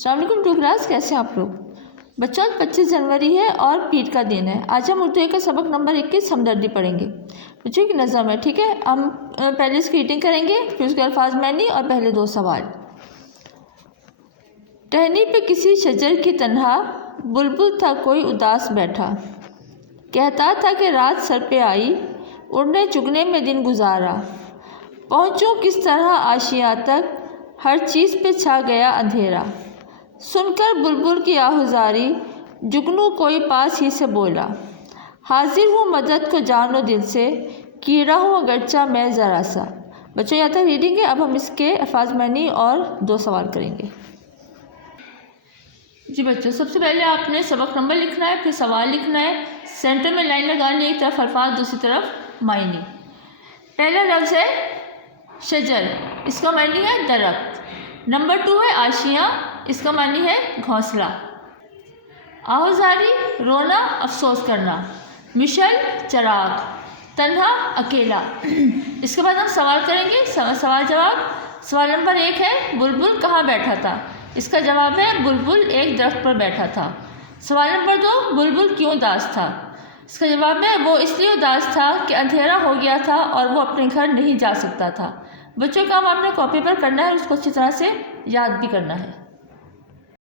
السلام علیکم to class, کیسے ہیں آپ لوگ؟ بچوں 25 جنوری ہے اور پیٹ کا دن ہے۔ آج ہم اردو کا سبق نمبر 21 ہمدردی پڑھیں گے۔ بچوں کی نظم ہے، ٹھیک ہے؟ ہم پہلے اس کی ریڈنگ کریں گے، پھر اس کے الفاظ معنی اور پہلے 2 سوال۔ ٹہنی پہ کسی شجر کی تنہا، بلبل تھا کوئی اداس بیٹھا، کہتا تھا کہ رات سر پہ آئی، اڑنے چگنے میں دن گزارا، پہنچوں کس طرح آشیاں تک، ہر چیز پہ چھا گیا اندھیرا، سن کر بلبل کی آہوزاری، جگنو کوئی پاس ہی سے بولا، حاضر ہوں مدد کو جانو دل سے، کیڑا ہوں اگرچہ میں ذرا سا۔ بچوں یہاں تک ریڈنگ ہے، اب ہم اس کے الفاظ معنی اور 2 سوال کریں گے۔ جی بچوں، سب سے پہلے آپ نے سبق نمبر لکھنا ہے، پھر سوال لکھنا ہے، سینٹر میں لائن لگانی ہے، ایک طرف الفاظ دوسری طرف معنی۔ پہلا لفظ ہے شجر، اس کا معنی ہے درخت۔ نمبر 2 ہے آشیاں، اس کا معنی ہے گھونسلہ۔ آہوزاری رونا افسوس کرنا، مشل چراغ، تنہا اکیلا۔ اس کے بعد ہم سوال کریں گے، سوال جواب۔ سوال نمبر 1 ہے بلبل کہاں بیٹھا تھا، اس کا جواب ہے بلبل ایک درخت پر بیٹھا تھا۔ سوال نمبر 2 بلبل کیوں اداس تھا، اس کا جواب ہے وہ اس لیے اداس تھا کہ اندھیرا ہو گیا تھا اور وہ اپنے گھر نہیں جا سکتا تھا۔ بچوں کا کام آپ نے کاپی پر کرنا ہے، اس کو اچھی طرح سے یاد بھی کرنا ہے۔